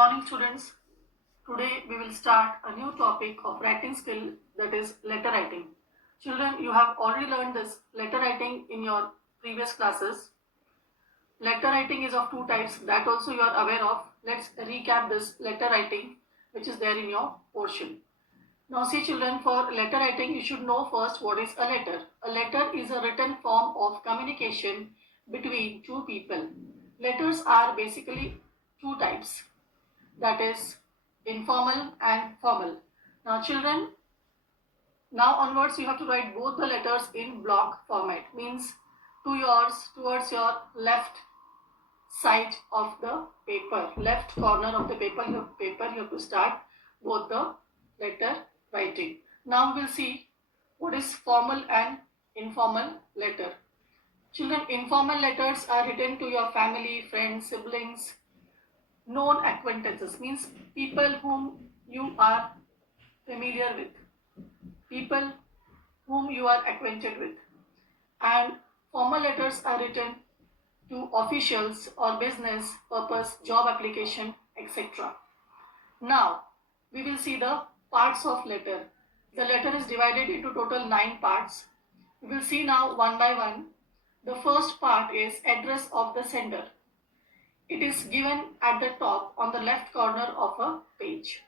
morning, students. Today we will start a new topic of writing skill, that is letter writing. Children, you have already learned this letter writing in your previous classes. Letter writing is of two types, that also you are aware of. Let's recap this letter writing which is there in your portion. Now see children, for letter writing you should know first what is a letter. A letter is a written form of communication between two people. Letters are basically two types, that is informal and formal. Now children, now onwards you have to write both the letters in block format, means towards your left side of the paper, left corner of the paper you have to start both the letter writing. Now we'll see what is formal and informal letter. Children, informal letters are written to your family, friends, siblings, known acquaintances, means people whom you are familiar with, people whom you are acquainted with. And formal letters are written to officials or business purpose, job application, etc. Now we will see the parts of letter. The letter is divided into total 9 parts. We will see now one by one. The first part is address of the sender. It is given at the top on the left corner of a page.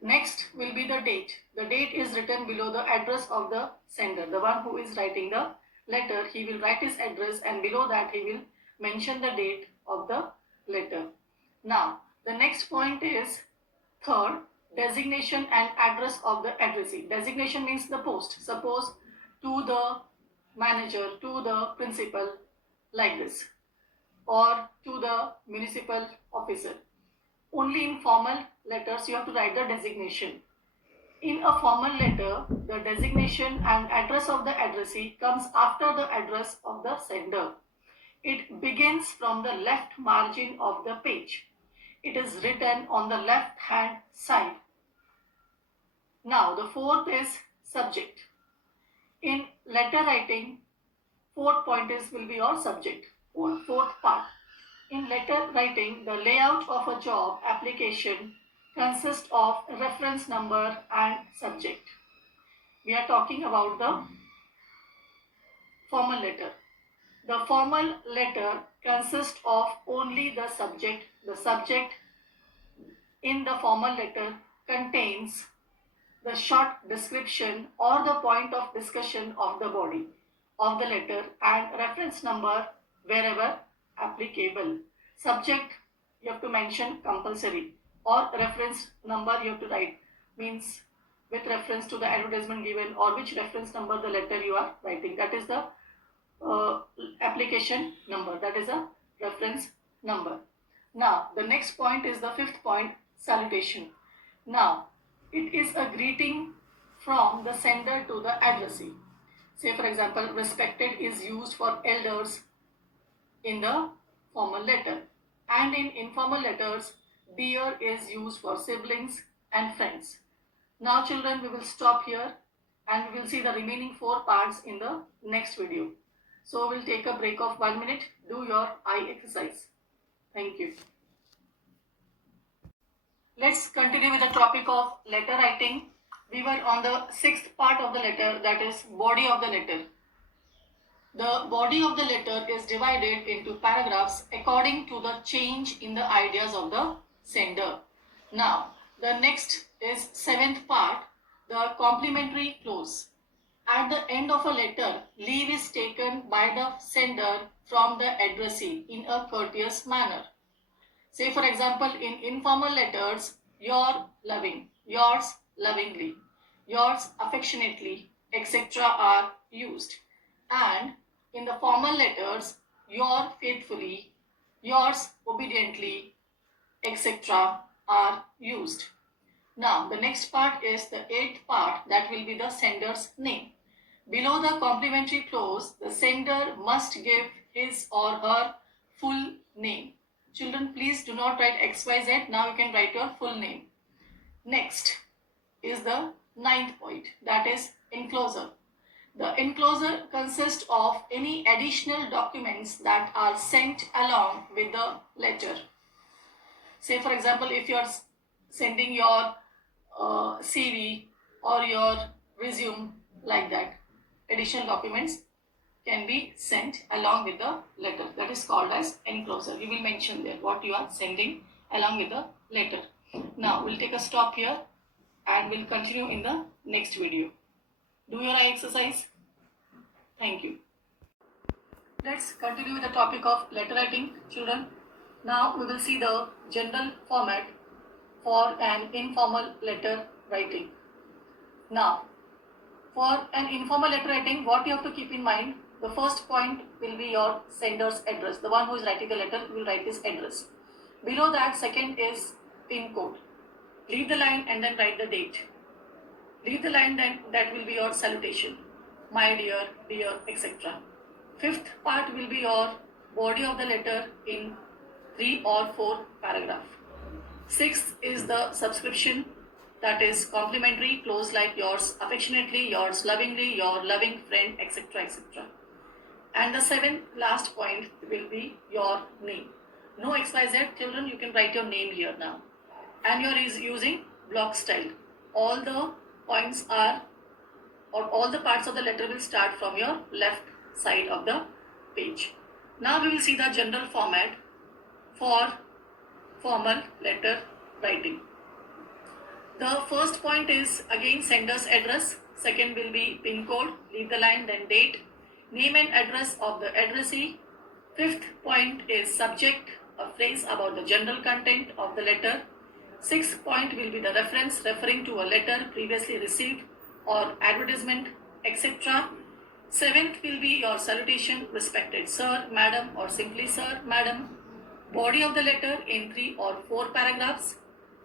Next will be the date. The date is written below the address of the sender. The one who is writing the letter, he will write his address and below that he will mention the date of the letter. Now, the next point is third, designation and address of the addressee. Designation means the post. Suppose to the manager, to the principal, like this, or to the municipal officer. Only in formal letters you have to write the designation. In a formal letter, the designation and address of the addressee comes after the address of the sender. It begins from the left margin of the page. It is written on the left hand side. Now the fourth is subject. In letter writing, fourth point will be your subject, or fourth part. In letter writing, the layout of a job application consists of reference number and subject. We are talking about the formal letter. The formal letter consists of only the subject. The subject in the formal letter contains the short description or the point of discussion of the body of the letter and reference number wherever applicable. Subject you have to mention compulsory, or reference number you have to write, means with reference to the advertisement given or which reference number the letter you are writing. That is the application number, that is a reference number. Now the next point is the fifth point, salutation. Now it is a greeting from the sender to the addressee. Say for example, respected is used for elders in the formal letter, and in informal letters, dear is used for siblings and friends. Now children, we will stop here and we will see the remaining 4 parts in the next video. So we'll take a break of 1 minute, do your eye exercise. Thank you. Let's continue with the topic of letter writing. We were on the 6th part of the letter, that is body of the letter. The body of the letter is divided into paragraphs according to the change in the ideas of the sender. Now, the next is 7th part, the complimentary clause. At the end of a letter, leave is taken by the sender from the addressee in a courteous manner. Say for example, in informal letters, your loving, yours lovingly, yours affectionately, etc. are used. And in the formal letters, your faithfully, yours obediently, etc. are used. Now the next part is the 8th part, that will be the sender's name. Below the complimentary clause, the sender must give his or her full name. Children, please do not write XYZ. Now you can write your full name. Next is the 9th point, that is enclosure. The enclosure consists of any additional documents that are sent along with the letter. Say for example, if you are sending your CV or your resume, like that, additional documents can be sent along with the letter. That is called as enclosure. You will mention there what you are sending along with the letter. Now we'll take a stop here and we'll continue in the next video. Do your eye exercise. Thank you. Let's continue with the topic of letter writing, children. Now we will see the general format for an informal letter writing. Now, for an informal letter writing, what you have to keep in mind, the first point will be your sender's address. The one who is writing the letter will write his address. Below that, second is pin code. Leave the line and then write the date. Leave the line, then that will be your salutation. My dear, dear, etc. Fifth part will be your body of the letter in 3 or 4 paragraph. Sixth is the subscription, that is complimentary, close like yours affectionately, yours lovingly, your loving friend, etc. etc. And the seventh last point will be your name. No XYZ, children, you can write your name here now. And you are using block style. All the points are, or all the parts of the letter will start from your left side of the page. Now we will see the general format for formal letter writing. The first point is again sender's address. Second will be pin code, leave the line, then date, name and address of the addressee. Fifth point is subject, a phrase about the general content of the letter. Sixth point will be the reference, referring to a letter previously received or advertisement, etc. Seventh will be your salutation, respected sir, madam, or simply sir, madam. Body of the letter in 3 or 4 paragraphs.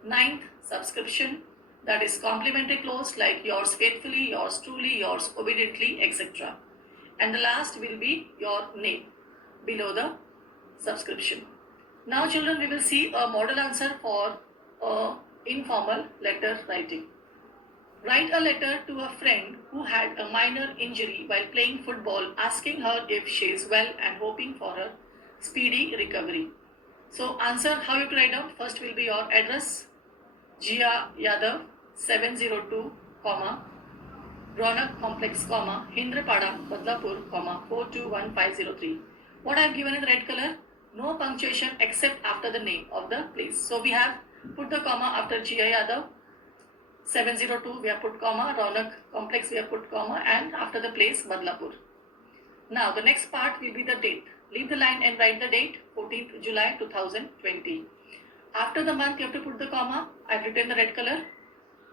Ninth, subscription, that is complimentary clause like yours faithfully, yours truly, yours obediently, etc. And the last will be your name below the subscription. Now children, we will see a model answer for informal letter writing. Write a letter to a friend who had a minor injury while playing football, asking her if she is well and hoping for her speedy recovery. So answer how you have to write down. First will be your address, Jia Yadav 702, Ronak Complex, Hindrapada, Badlapur, 421503. What I have given in the red color, no punctuation except after the name of the place. So we have put the comma after Jia Yadav 702, we have put comma, Ronak Complex, we have put comma, and after the place, Badlapur. Now the next part will be the date. Leave the line and write the date, 14th July 2020. After the month, you have to put the comma. I've written the red color.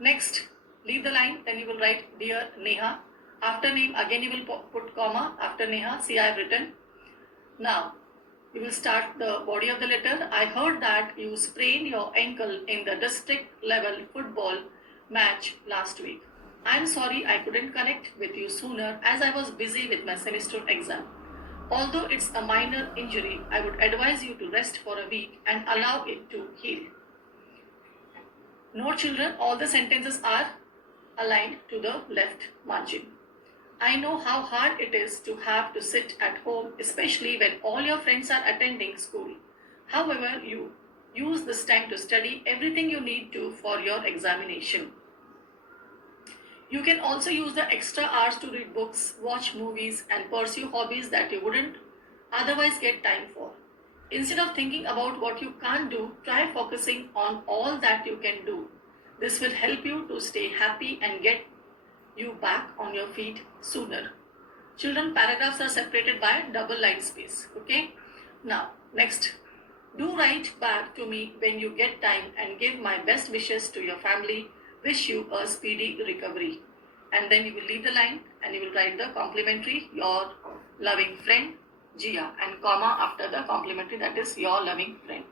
Next, leave the line, then you will write Dear Neha. After name, again you will put comma. After Neha, see I have written. Now, you will start the body of the letter. I heard that you sprained your ankle in the district level football match last week. I'm sorry I couldn't connect with you sooner as I was busy with my semester exam. Although it's a minor injury, I would advise you to rest for a week and allow it to heal. Note children, all the sentences are aligned to the left margin. I know how hard it is to have to sit at home, especially when all your friends are attending school. However, you use this time to study everything you need to for your examination. You can also use the extra hours to read books, watch movies, and pursue hobbies that you wouldn't otherwise get time for. Instead of thinking about what you can't do, try focusing on all that you can do. This will help you to stay happy and get you back on your feet sooner. Children, paragraphs are separated by double line space. Okay? Now, next. Do write back to me when you get time and give my best wishes to your family. Wish you a speedy recovery. And then you will leave the line and you will write the complimentary, your loving friend, Jia, and comma after the complimentary, that is your loving friend.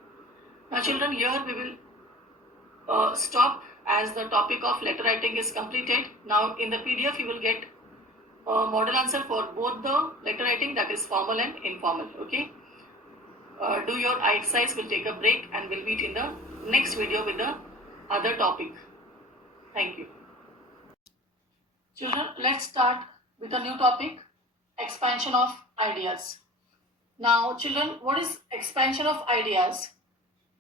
Now children, here we will stop as the topic of letter writing is completed. Now in the PDF you will get a model answer for both the letter writing, that is formal and informal. Okay. Do your eye exercise, we'll take a break and we'll meet in the next video with the other topic. Thank you. Children, let's start with a new topic, expansion of ideas. Now children, what is expansion of ideas?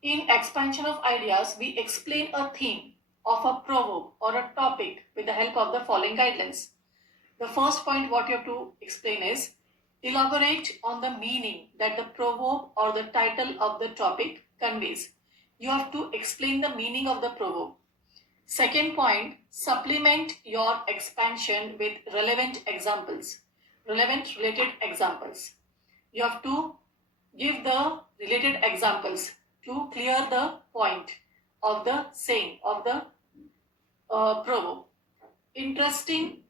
In expansion of ideas, we explain a theme of a proverb or a topic with the help of the following guidelines. The first point what you have to explain is elaborate on the meaning that the proverb or the title of the topic conveys. You have to explain the meaning of the proverb. Second point, supplement your expansion with relevant examples, related examples. You have to give the related examples to clear the point of the saying of the proverb. Interesting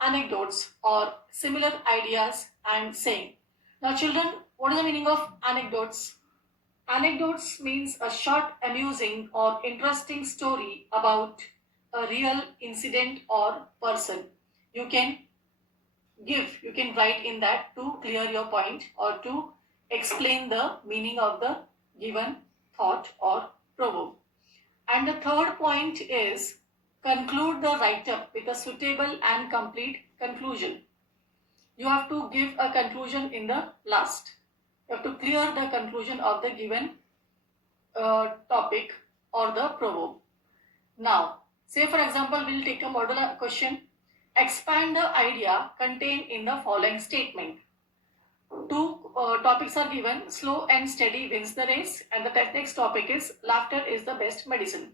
anecdotes or similar ideas and saying. Now, children, what is the meaning of anecdotes? Anecdotes means a short, amusing, or interesting story about a real incident or person. You can you can write in that to clear your point or to explain the meaning of the given thought or proverb. And the third point is conclude the write-up with a suitable and complete conclusion. You have to give a conclusion in the last. You have to clear the conclusion of the given topic or the proverb. Now, say for example, we'll take a model question. Expand the idea contained in the following statement. Two topics are given, slow and steady wins the race, and the next topic is laughter is the best medicine.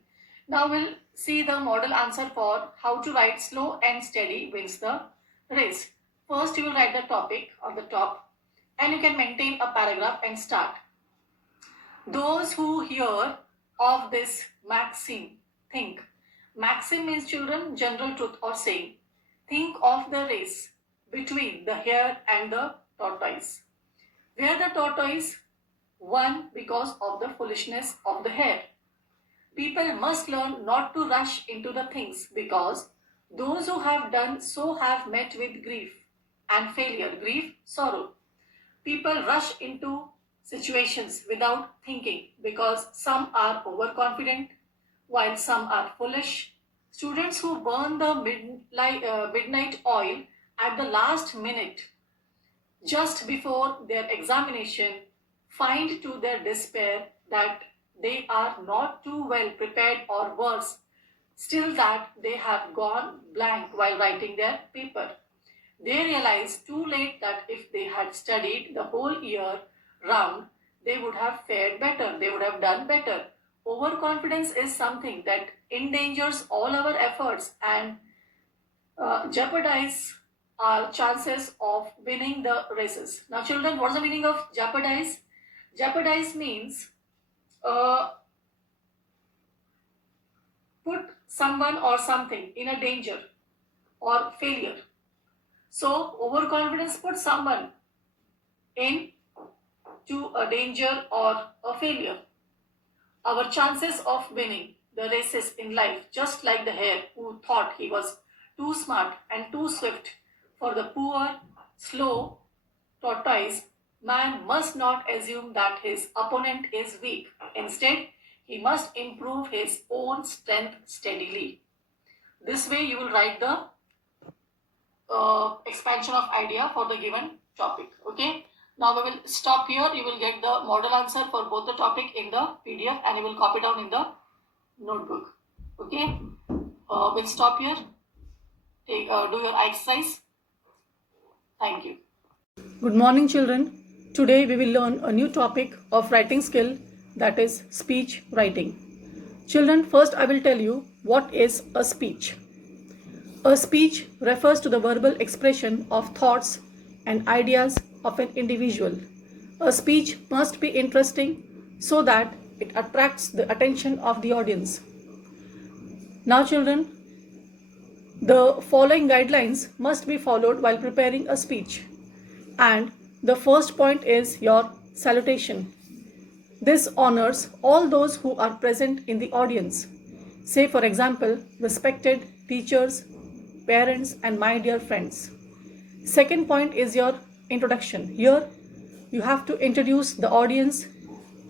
Now we'll see the model answer for how to write slow and steady wins the race. First you will write the topic on the top and you can maintain a paragraph and start. Those who hear of this maxim think. Maxim means children, general truth or saying. Think of the race between the hare and the tortoise, where the tortoise won because of the foolishness of the hare. People must learn not to rush into the things because those who have done so have met with grief and failure, grief, sorrow. People rush into situations without thinking because some are overconfident while some are foolish. Students who burn the midnight oil at the last minute just before their examination find to their despair that they are not too well prepared or worse, still that they have gone blank while writing their paper. They realize too late that if they had studied the whole year round, they would have fared better, they would have done better. Overconfidence is something that endangers all our efforts and jeopardize our chances of winning the races. Now, children, what is the meaning of jeopardize? Jeopardize means put someone or something in a danger or failure. So, overconfidence puts someone in to a danger or a failure. Our chances of winning the races in life, just like the hare who thought he was too smart and too swift for the poor, slow tortoise, man must not assume that his opponent is weak. Instead, he must improve his own strength steadily. This way, you will write the expansion of idea for the given topic. Okay. Now we will stop here. You will get the model answer for both the topic in the PDF and you will copy down in the notebook. Okay. We'll stop here. Do your exercise. Thank you. Good morning, children. Today we will learn a new topic of writing skill, that is speech writing. Children, first I will tell you what is a speech. A speech refers to the verbal expression of thoughts and ideas of an individual. A speech must be interesting so that it attracts the attention of the audience. Now, children, the following guidelines must be followed while preparing a speech. And the first point is your salutation. This honors all those who are present in the audience. Say, for example, respected teachers, parents, and my dear friends. Second point is your introduction. Here, you have to introduce the audience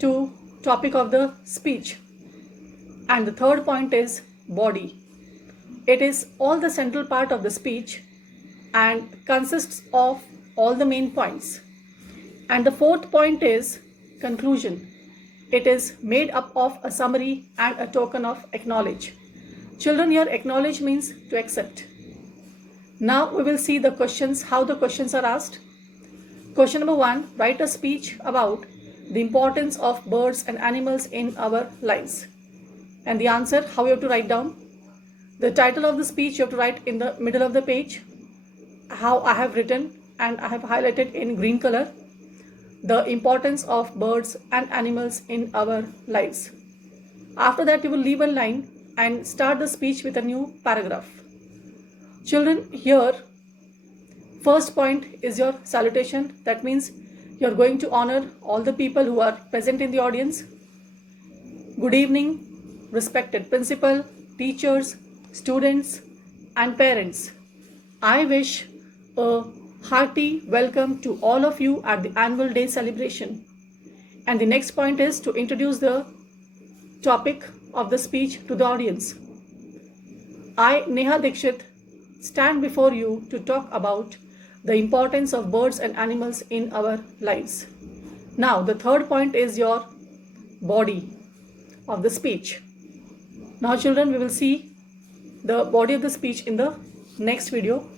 to topic of the speech. And the third point is body. It is all the central part of the speech and consists of all the main points. And the fourth point is conclusion. It is made up of a summary and a token of acknowledge. Children, here acknowledge means to accept. Now we will see the questions, how the questions are asked. Question number 1, write a speech about the importance of birds and animals in our lives. And the answer, how you have to write down. The title of the speech you have to write in the middle of the page. How I have written and I have highlighted in green color the importance of birds and animals in our lives. After that, you will leave a line and start the speech with a new paragraph. Children, here, first point is your salutation. That means you are going to honor all the people who are present in the audience. Good evening, respected principal, teachers, students, and parents. I wish a hearty welcome to all of you at the annual day celebration. And the next point is to introduce the topic of the speech to the audience. I, Neha Dikshit, stand before you to talk about the importance of birds and animals in our lives. Now, the third point is your body of the speech. Now, children, we will see the body of the speech in the next video,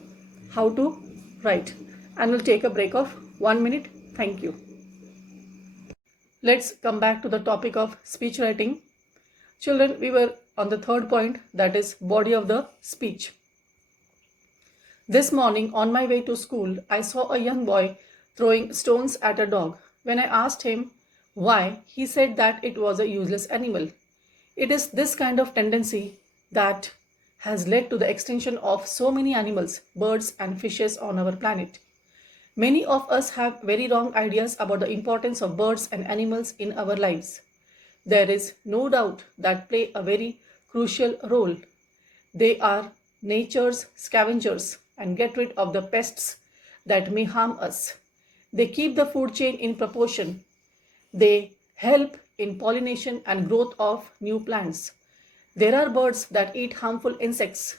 how to write. And we'll take a break of 1 minute. Thank you. Let's come back to the topic of speech writing. Children, we were on the third point, that is body of the speech. This morning on my way to school, I saw a young boy throwing stones at a dog. When I asked him why, he said that it was a useless animal. It is this kind of tendency that has led to the extinction of so many animals, birds and fishes on our planet. Many of us have very wrong ideas about the importance of birds and animals in our lives. There is no doubt that play a very crucial role. They are nature's scavengers and get rid of the pests that may harm us. They keep the food chain in proportion. They help in pollination and growth of new plants. There are birds that eat harmful insects.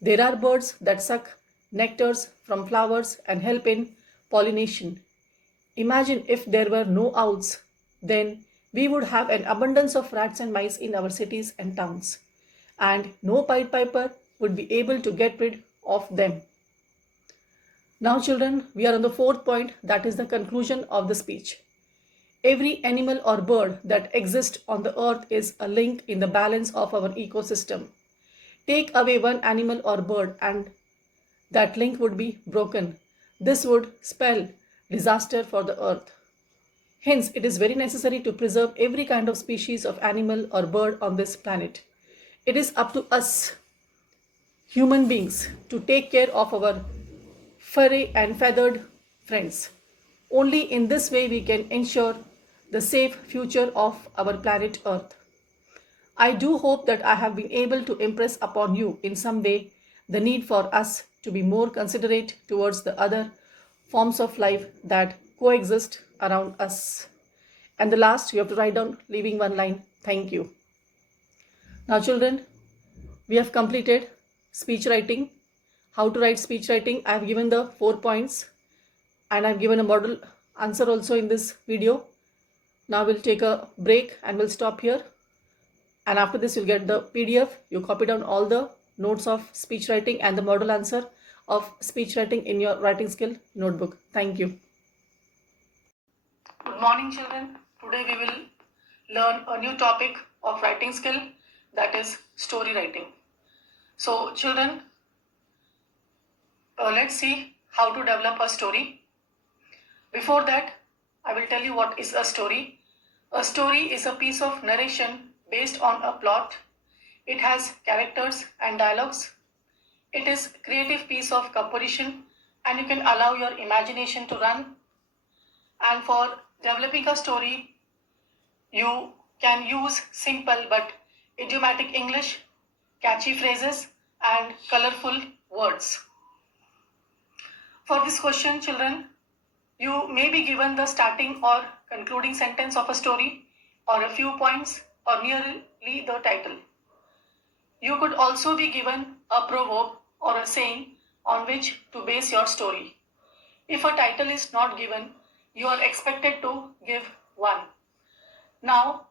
There are birds that suck nectars from flowers and help in pollination. Imagine if there were no owls, then we would have an abundance of rats and mice in our cities and towns, and no Pied Piper would be able to get rid of them. Now, children, we are on the fourth point, that is the conclusion of the speech. Every animal or bird that exists on the earth is a link in the balance of our ecosystem. Take away one animal or bird and that link would be broken. This would spell disaster for the earth. Hence, it is very necessary to preserve every kind of species of animal or bird on this planet. It is up to us, human beings, to take care of our furry and feathered friends. Only in this way we can ensure the safe future of our planet Earth. I do hope that I have been able to impress upon you in some way the need for us to be more considerate towards the other forms of life that coexist around us. And the last, you have to write down, leaving one line, thank you. Now, children, we have completed speech writing. How to write speech writing, I have given the 4 points and I have given a model answer also in this video. Now we'll take a break and we'll stop here. And after this, you'll get the PDF. You copy down all the notes of speech writing and the model answer of speech writing in your writing skill notebook. Thank you. Good morning, children. Today we will learn a new topic of writing skill, that is story writing. So, children, let's see how to develop a story. Before that, I will tell you what is a story. A story is a piece of narration based on a plot. It has characters and dialogues. It is a creative piece of composition and you can allow your imagination to run. And for developing a story, you can use simple but idiomatic English, catchy phrases and colorful words. For this question, children, you may be given the starting or concluding sentence of a story or a few points or nearly the title. You could also be given a proverb or a saying on which to base your story. If a title is not given, you are expected to give 1. Now,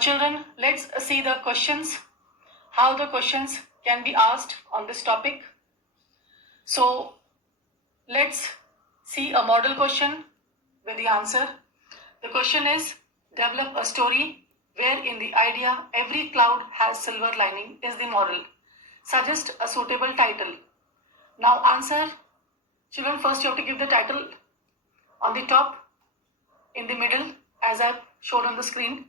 children, let's see the questions, how the questions can be asked on this topic. So, let's see a model question with the answer. The question is, develop a story where in the idea every cloud has silver lining is the moral. Suggest a suitable title. Now answer. Children, first you have to give the title on the top, in the middle, as I've shown on the screen.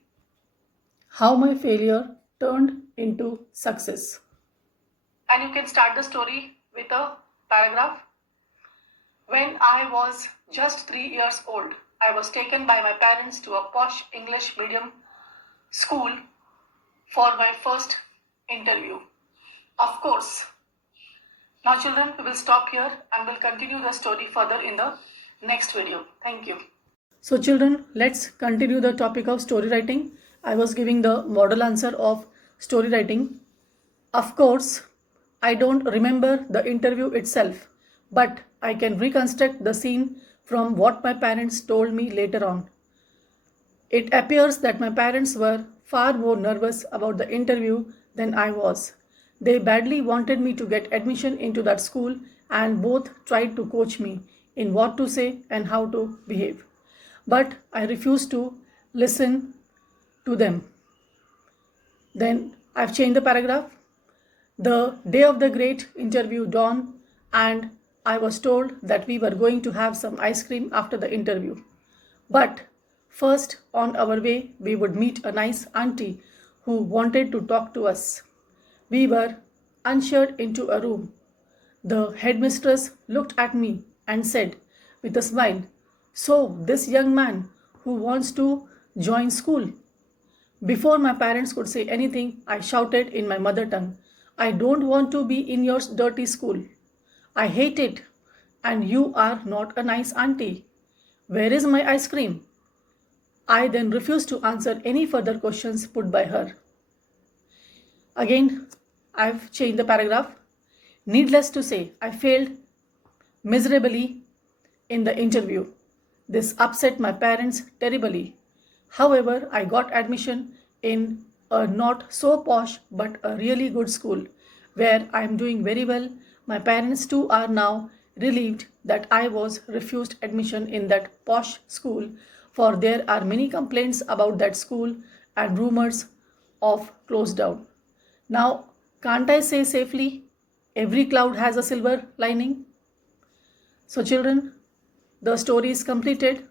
How my failure turned into success. And you can start the story with a paragraph. When I was just 3 years old, I was taken by my parents to a posh English medium school for my first interview. Of course. Now children, we will stop here and will continue the story further in the next video. Thank you. So children, let's continue the topic of story writing. I was giving the model answer of story writing. Of course, I don't remember the interview itself, but I can reconstruct the scene from what my parents told me later on. It appears that my parents were far more nervous about the interview than I was. They badly wanted me to get admission into that school and both tried to coach me in what to say and how to behave. But I refused to listen to them. Then I've changed the paragraph. The day of the great interview dawned and I was told that we were going to have some ice cream after the interview. But first, on our way, we would meet a nice auntie who wanted to talk to us. We were ushered into a room. The headmistress looked at me and said with a smile, "So, this young man who wants to join school?" Before my parents could say anything, I shouted in my mother tongue, "I don't want to be in your dirty school. I hate it, and you are not a nice auntie. Where is my ice cream?" I then refused to answer any further questions put by her. Again, I've changed the paragraph. Needless to say, I failed miserably in the interview. This upset my parents terribly. However, I got admission in a not so posh but a really good school where I am doing very well. My parents too are now relieved that I was refused admission in that posh school, for there are many complaints about that school and rumors of close down. Now, can't I say safely, every cloud has a silver lining? So children, the story is completed.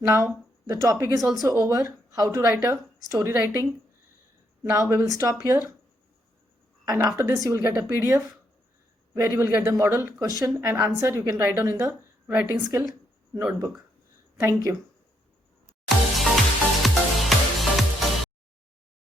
Now, the topic is also over, how to write a story writing. Now we will stop here. And after this, you will get a PDF where you will get the model, question and answer you can write down in the writing skill notebook. Thank you.